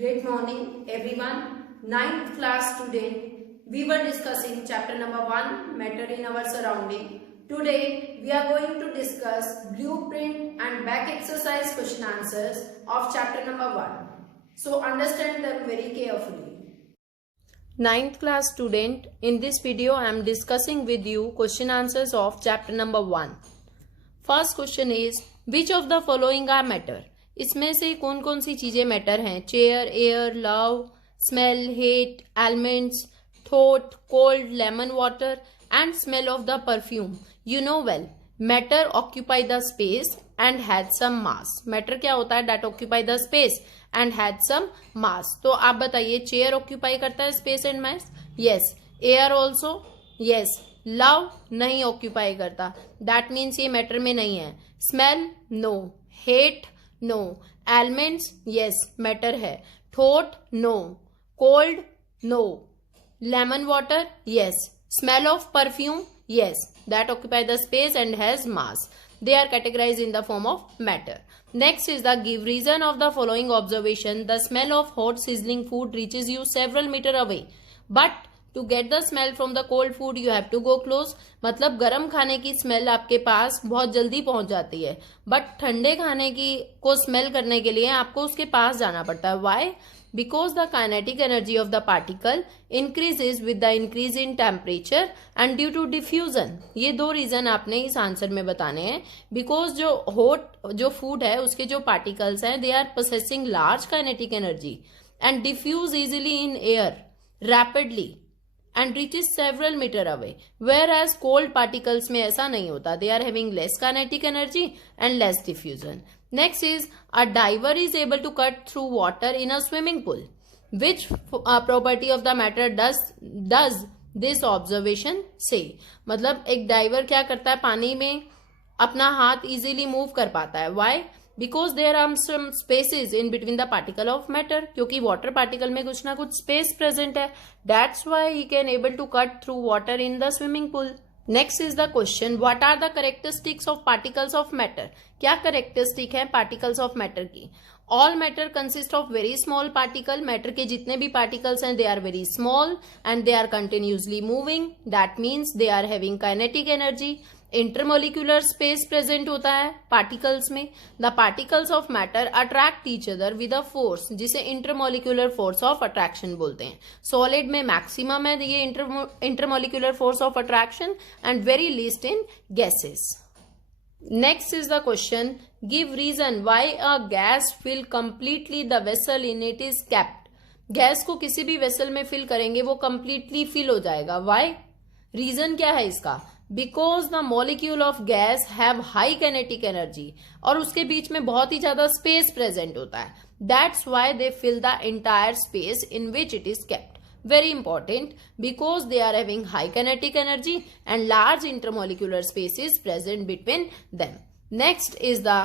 Great morning, everyone. Ninth class student. We were discussing chapter number 1, matter in our surrounding. Today, we are going to discuss blueprint and back exercise question answers of chapter number 1. So, understand them very carefully. Ninth class student, in this video, I am discussing with you question answers of chapter number 1. First question is, which of the following are matter? इसमें से कौन कौन सी चीजें matter हैं? Chair, air, love, smell, hate, elements, thought, cold, lemon water and smell of the perfume. You know well, matter occupy the space and has some mass. Matter क्या होता है? That occupy the space and has some mass. तो आप बताइए, chair occupy करता है space and mass? Yes. Air also? Yes. Love नहीं occupy करता, दैट मीन्स ये मैटर में नहीं है. Smell? No. Hate? No. Elements? Yes matter है. Thought? No. Cold? No. Lemon water? Yes. Smell of perfume? Yes. That occupy the space and has mass. They are categorized in the form of matter. Next is the give reason of the following observation. The smell of hot sizzling food reaches you several meter away, but to get the smell from the cold food you have to go close. मतलब गर्म खाने की smell आपके पास बहुत जल्दी पहुंच जाती है, बट ठंडे खाने की को स्मेल करने के लिए आपको उसके पास जाना पड़ता है. Why? Because the kinetic energy of the particle increases with the increase in temperature and due to diffusion. ये दो रीजन आपने इस आंसर में बताने हैं. बिकॉज जो हॉट जो फूड है उसके जो पार्टिकल्स हैं they are possessing large kinetic energy and diffuse easily in air rapidly and reaches several meter away, whereas cold particles में ऐसा नहीं होता. They are having less kinetic energy and less diffusion. Next is a diver is able to cut through water in a swimming pool. Which property of the matter does this observation say? मतलब एक driver क्या करता है? पानी में अपना हाथ easily move कर पाता है. Why? Because there are some spaces in between the particle of matter. क्योंकि water particle में कुछ ना कुछ space present है. That's why he can able to cut through water in the swimming pool. Next is the question, what are the characteristics of particles of matter? क्या characteristic है particles of matter की? All matter consist of very small particle. Matter के जितने भी particles हैं they are very small and they are continuously moving. That means they are having kinetic energy. Intermolecular space present होता है particles में. The particles of matter attract each other with a force, जिसे intermolecular force of attraction बोलते हैं. Solid में maximum है ये intermolecular force of attraction and very least in gases. Next is the question, give reason why a gas fill completely the vessel in it is kept. Gas को किसी भी vessel में fill करेंगे वो completely fill हो जाएगा. Why? Reason क्या है इसका? Because the molecule of guys have high kinetic energy, और उसके बीच में बहुत ही ज्यादा स्पेस प्रेजेंट होता है. That's why they fill the entire space in which it is kept. Very important, because they are having high kinetic energy and large intermolecular spaces present between them. Next is the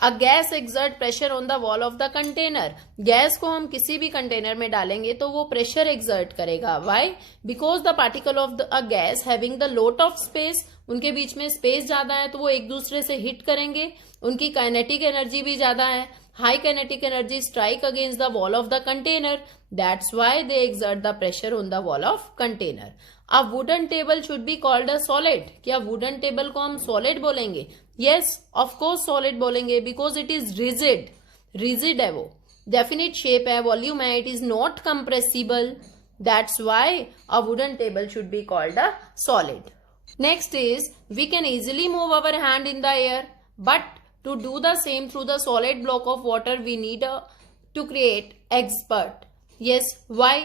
a gas exert pressure on the wall of the container. Gas को हम किसी भी container में डालेंगे तो वो pressure exert करेगा. Why? Because the particle of a gas having the lot of space, उनके बीच में स्पेस ज्यादा है तो वो एक दूसरे से हिट करेंगे. उनकी काइनेटिक एनर्जी भी ज्यादा है. High kinetic energy strike against the wall of the container. That's why they exert the pressure on the wall of container. A wooden table should be called a solid. क्या wooden table को हम solid बोलेंगे? Yes, of course solid बोलेंगे, because it is rigid. Rigid है वो, definite shape है, volume है, it is not compressible. That's why a wooden table should be called a solid. Next is, we can easily move our hand in the air, but to do the same through the solid block of water we need to create expert. Yes, why?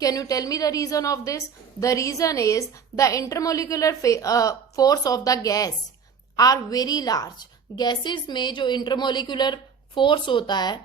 Can you tell me the reason of this? The reason is the intermolecular force of the gas are very large. Gases में जो intermolecular force होता है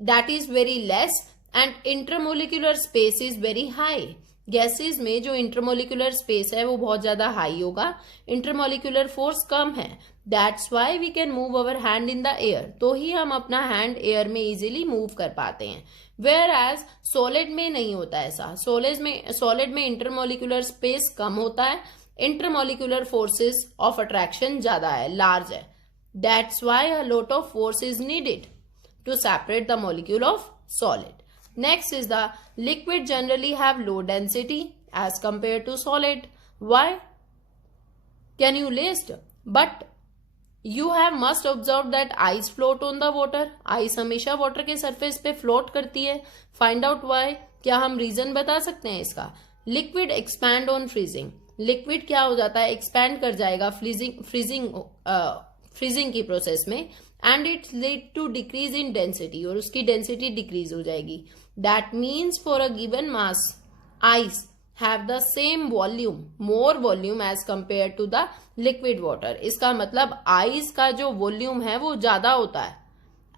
that is very less and intermolecular space is very high. Gases में जो intermolecular space है वो बहुत ज्यादा हाई होगा, इंटरमोलिकुलर फोर्स कम है. That's why we can move our hand in the air. तो ही हम अपना हैंड एयर में इजीली मूव कर पाते हैं. वेयर एज सॉलिड में नहीं होता ऐसा. सॉलिड में इंटरमोलिकुलर स्पेस कम होता है, इंटरमोलिकुलर फोर्सेस ऑफ अट्रैक्शन ज्यादा है, लार्ज है. That's why a lot of force is needed to separate the molecule of solid. Next is the liquid generally have low density as compared to solid. Why? Can you list? But you have must observe that ice float on the water. Ice हमेशा water के surface पे float करती है. Find out why. क्या हम reason बता सकते हैं इसका? Liquid expand on freezing. Liquid क्या हो जाता है? Expand कर जाएगा freezing की process में, and it lead to decrease in density, और उसकी density decrease हो जाएगी. That means for a given mass, ice have the same volume, more volume as compared to the liquid water. इसका मतलब ice का जो volume है वो ज्यादा होता है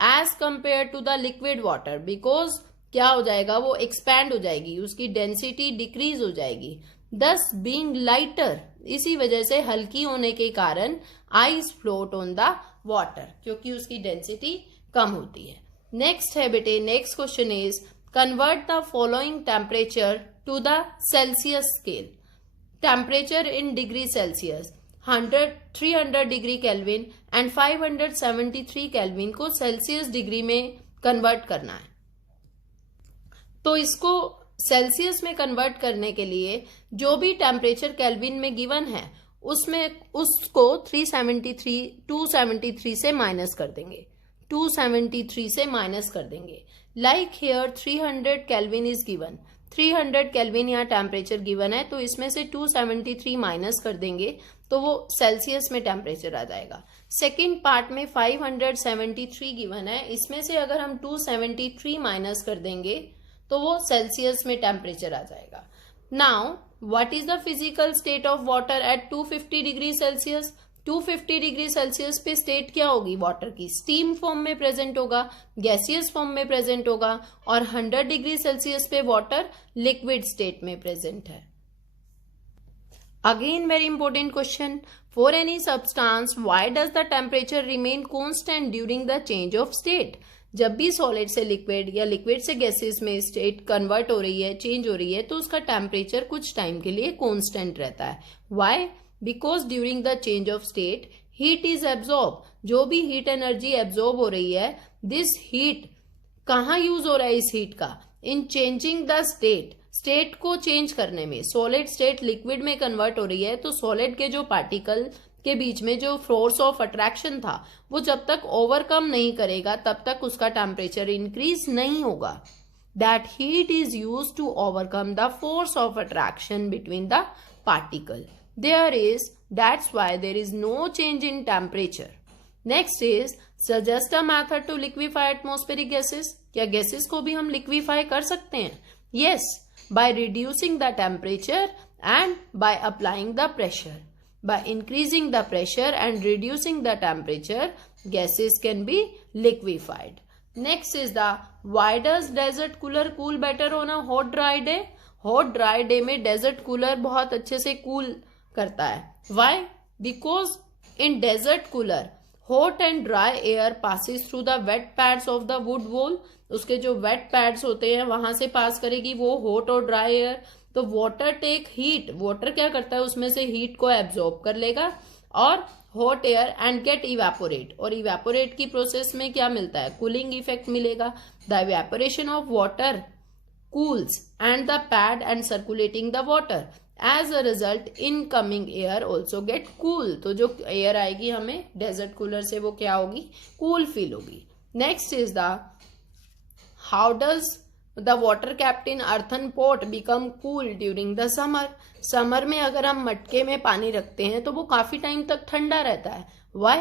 as compared to the liquid water, because क्या हो जाएगा? वो expand हो जाएगी, उसकी density decrease हो जाएगी. Thus being lighter, इसी वजह से हल्की होने के कारण ice float on the water, क्योंकि उसकी density कम होती है. Next है बेटे, next question is convert the following temperature to the Celsius scale. Temperature in degree Celsius 300 degree kelvin and 573 kelvin को सेल्सियस डिग्री में कन्वर्ट करना है. तो इसको सेल्सियस में कन्वर्ट करने के लिए जो भी टेम्परेचर केल्विन में गिवन है उसको 273 से माइनस कर देंगे. 273 से माइनस कर देंगे. Like here 300 kelvin is given. 300 kelvin यहाँ टेम्परेचर गिवन है, तो इसमें से 273 माइनस कर देंगे तो वो सेल्सियस में टेम्परेचर आ जाएगा. सेकेंड पार्ट में 573 गिवन है, इसमें से अगर हम 273 माइनस कर देंगे तो वो सेल्सियस में टेम्परेचर आ जाएगा. Now what is the physical state of water at 250 degree Celsius? 250 degree Celsius पे स्टेट क्या होगी वाटर की? स्टीम फॉर्म में प्रेजेंट होगा, गैसियस फॉर्म में प्रेजेंट होगा, और 100 डिग्री सेल्सियस पे वाटर लिक्विड स्टेट में प्रेजेंट है. Again very important question. For any substance why does the temperature remain constant during the change of state? जब भी सॉलिड से लिक्विड या लिक्विड से गैसेस में स्टेट कन्वर्ट हो रही है, चेंज हो रही है, तो उसका टेम्परेचर कुछ टाइम के लिए कांस्टेंट रहता है. Why? Because during the change of state heat is absorb. जो भी हीट एनर्जी एब्जॉर्ब हो रही है, दिस हीट कहाँ यूज हो रहा है इस हीट का? इन चेंजिंग द स्टेट. स्टेट को चेंज करने में, सॉलिड स्टेट लिक्विड में कन्वर्ट हो रही है, तो सॉलिड के जो पार्टिकल के बीच में जो फोर्स ऑफ अट्रैक्शन था वो जब तक ओवरकम नहीं करेगा तब तक उसका टेम्परेचर इंक्रीज नहीं होगा. That heat is use to overcome the force of attraction between the particle. That's why there is no change in temperature. Next is suggest a method to liquefy atmospheric gases. क्या gases को भी हम liquefy कर सकते हैं? Yes, by reducing the temperature and by applying the pressure. By increasing the pressure and reducing the temperature, gases can be liquefied. Next is the why does desert cooler cool better on a hot dry day? Hot dry day में desert cooler बहुत अच्छे से cool करता है. Why? Because in desert cooler hot and dry air passes through the wet pads of the wood wall. उसके जो wet pads होते हैं वहां से पास करेगी वो hot और dry air. तो water take heat. water क्या करता है? उसमें से heat को absorb कर लेगा और hot air and get evaporate. और evaporate की process में क्या मिलता है? cooling effect मिलेगा. The evaporation of water cools and the pad and circulating the water. As a result, incoming air also get cool. तो जो air आएगी हमें desert cooler से वो क्या होगी? cool feel होगी. Next is the how does the water kept in earthen pot become cool during the summer? Summer में अगर हम मटके में पानी रखते हैं तो वो काफी टाइम तक ठंडा रहता है. Why?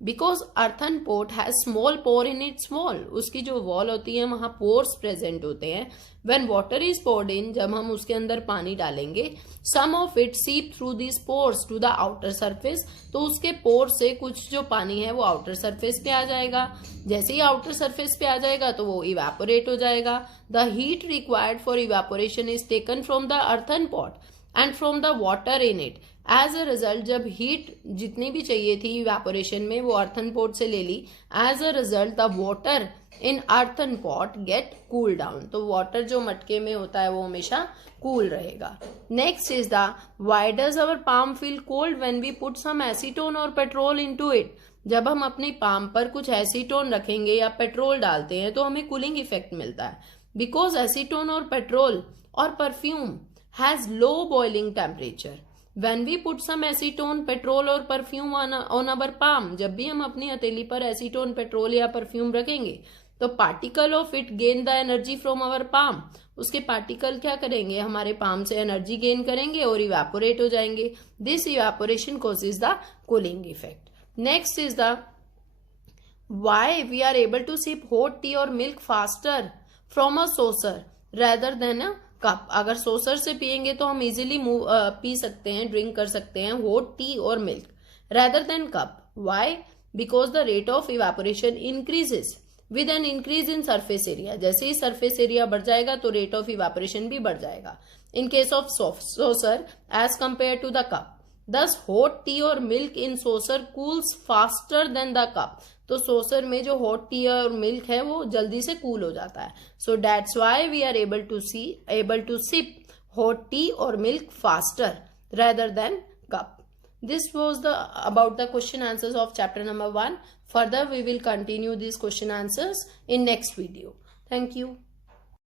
Because earthen pot has small pore in its wall. उसकी जो wall होती है वहाँ pores present होते हैं. When water is poured in, जब हम उसके अंदर पानी डालेंगे, some of it seep through these pores to the outer surface. तो उसके pores से कुछ जो पानी है वो outer surface पे आ जाएगा. जैसे ही outer surface पे आ जाएगा तो वो evaporate हो जाएगा. The heat required for evaporation is taken from the earthen pot and from the water in it. As a result जब हीट जितनी भी चाहिए थी इवेपोरेशन में वो अर्थन पॉट से ले ली. As a result the water in earthen pot get cool down. तो वाटर जो मटके में होता है वो हमेशा कूल रहेगा. Next is the why does our palm feel cold when we put some acetone और पेट्रोल इनटू इट? जब हम अपनी पाम पर कुछ एसीटोन रखेंगे या पेट्रोल डालते हैं तो हमें कूलिंग इफेक्ट मिलता है. because acetone or petrol or perfume has low boiling temperature. When we put some acetone, petrol or perfume on our palm, जब भी हम अपनी हथेली पर acetone, petrol या perfume रखेंगे तो particle of it gain the energy from our palm. उसके particle क्या करेंगे, हमारे palm से energy gain करेंगे और evaporate हो जाएंगे. This evaporation causes the cooling effect. Next is the why we are able to sip hot tea or milk faster from a saucer rather than a cup. अगर सोसर से पियेंगे तो हम इजीली पी सकते हैं, ड्रिंक कर सकते हैं हॉट टी और milk rather than cup. Why? Because the rate of evaporation increases with an increase in surface area. जैसे ही surface area बढ़ जाएगा तो rate of evaporation भी बढ़ जाएगा. In case of saucer as compared to the cup. Thus hot tea or milk in saucer cools faster than the cup. तो सोसर में जो हॉट टी और मिल्क है वो जल्दी से कूल हो जाता है. So that's why we are able to sip hot tea और milk faster rather than cup. This was about the question answers of chapter number 1. Further we will continue these question answers in next video. Thank you.